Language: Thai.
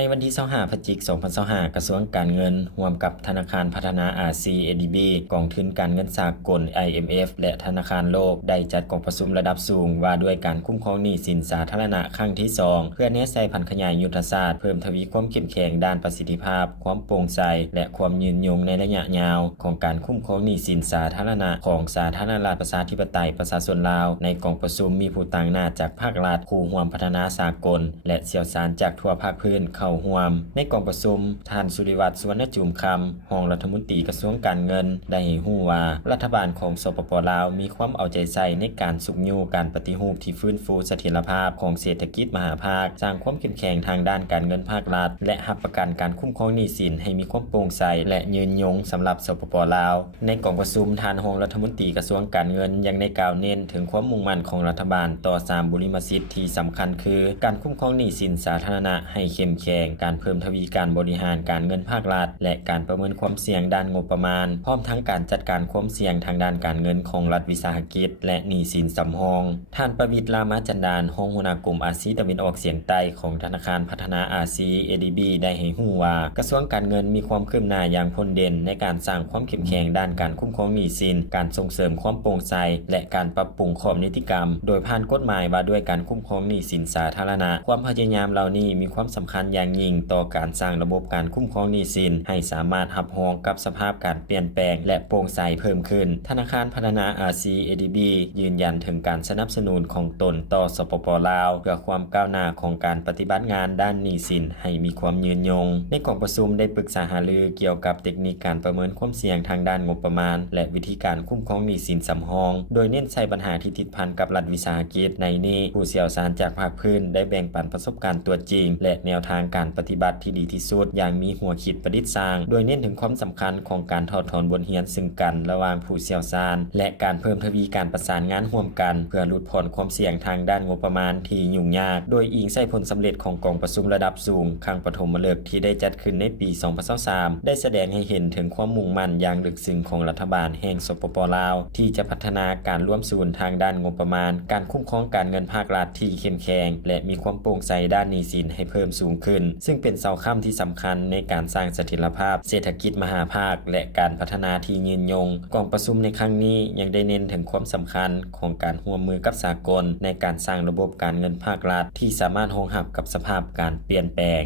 ในวันที่25พฤศจิกายน2025กระทรวงการเงินร่วมกับธนาคารพัฒนาอาเซียน ADB กองทุนการเงินสากล IMF และธนาคารโลกได้จัดกองประชุมระดับสูงว่าด้วยการคุ้มครองหนี้สินสาธารณะครั้งที่2เพื่อแนะใส่พันขยายยุทธศาสตร์เพิ่มทวีความเข้มแข็งด้านประสิทธิภาพความโปร่งใสและความยืนยงในระยะยาวของการคุ้มครองหนี้สินสาธารณะของสาธารณรัฐประชาธิปไตยประชาชนลาวในกองประชุมมีผู้ต่างหน้าจากภาครัฐผู้ร่วมพัฒนาสากลและเชี่ยวชาญจากทั่วภาคพื้นเข้าร่วมในกองประชุมท่านสุริวัฒน์สุวรรณจุมคำรองรัฐมนตรีกระทรวงการเงินได้ให้รู้ว่ารัฐบาลของสปป.ลาวมีความเอาใจใส่ในการสุกยู่การปฏิรูปที่ฟื้นฟูเสถียรภาพของเศรษฐกิจมหาภาคสร้างความเข้มแข็งทางด้านการเงินภาครัฐและรับประกันการคุ้มครองหนี้สินให้มีความโปร่งใสและยืนยงสำหรับสปป.ลาวในกองประชุมท่านรองรัฐมนตรีกระทรวงการเงินยังได้กล่าวเน้นถึงความมุ่งมั่นของรัฐบาลต่อ3บุริมสิทธิ์ที่สำคัญคือการคุ้มครองหนี้สินสาธารณะให้เข้มแข็งการเพิ่มทวีการบริหารการเงินภาครัฐและการประเมินความเสี่ยงด้านงบประมาณพร้อมทั้งการจัดการความเสี่ยงทางด้านการเงินของรัฐวิสาหกิจและหนี้สินสำรองท่านประวิตร ลามาจันดานรองหัวหน้ากลุ่มอาเซียนตะวันออกเฉียงใต้ของธนาคารพัฒนาอาเซียน ADB ได้ให้รู้ว่ากระทรวงการเงินมีความคืบหน้าอย่างพ้นเด่นในการสร้างความเข้มแข็งด้านการคุ้มครองหนี้สินการส่งเสริมความโปร่งใสและการปรับปรุงข้อนิติกรรมโดยผ่านกฎหมายว่าด้วยการคุ้มครองหนี้สินสาธารณะความพยายามเหล่านี้มีความสำคัญอย่างยิ่งต่อการสร้างระบบการคุ้มครองหนี้สินให้สามารถรับรองกับสภาพการเปลี่ยนแปลงและโปร่งใสเพิ่มขึ้นธนาคารพัฒนาอาเซียน ADB ยืนยันถึงการสนับสนุนของตนต่อสปป.ลาวเพื่อความก้าวหน้าของการปฏิบัติงานด้านหนี้สินให้มีความยืนยงในกองประชุมได้ปรึกษาหารือเกี่ยวกับเทคนิคการประเมินความเสี่ยงทางด้านงบประมาณและวิธีการคุ้มครองหนี้สินสำรองโดยเน้นใช้ปัญหาที่ติดพันกับรัฐวิสาหกิจในนี้ผู้เชี่ยวชาญจากภาคพื้นได้แบ่งปันประสบการณ์ตัวจริงและแนวทางการปฏิบัติที่ดีที่สุดอย่างมีหัวคิดประดิษฐ์สร้างโดยเน้นถึงความสำคัญของการถอดถอนบทเรียนซึ่งกันระหว่างผู้เชี่ยวชาญและการเพิ่มทวีการประสานงานร่วมกันเพื่อลดผ่อนความเสี่ยงทางด้านงบประมาณที่ยุ่งยากโดยอิงใส่ผลสำเร็จของกองประชุมระดับสูงครั้งปฐมฤกษ์ที่ได้จัดขึ้นในปี2023ได้แสดงให้เห็นถึงความมุ่งมั่นอย่างลึกซึ้งของรัฐบาลแห่งสปป.ลาวที่จะพัฒนาการร่วมศูนย์ทางด้านงบประมาณการคุ้มครองการเงินภาครัฐที่เข้มแข็งและมีความโปร่งใสด้านหนี้สินให้เพิ่มสูงขึ้นซึ่งเป็นเสาค้ำที่สำคัญในการสร้างเสถียรภาพเศรษฐกิจมหาภาคและการพัฒนาที่ยืนยงกองประชุมในครั้งนี้ยังได้เน้นถึงความสำคัญของการร่วมมือกับสากลในการสร้างระบบการเงินภาครัฐที่สามารถรองรับกับสภาพการเปลี่ยนแปลง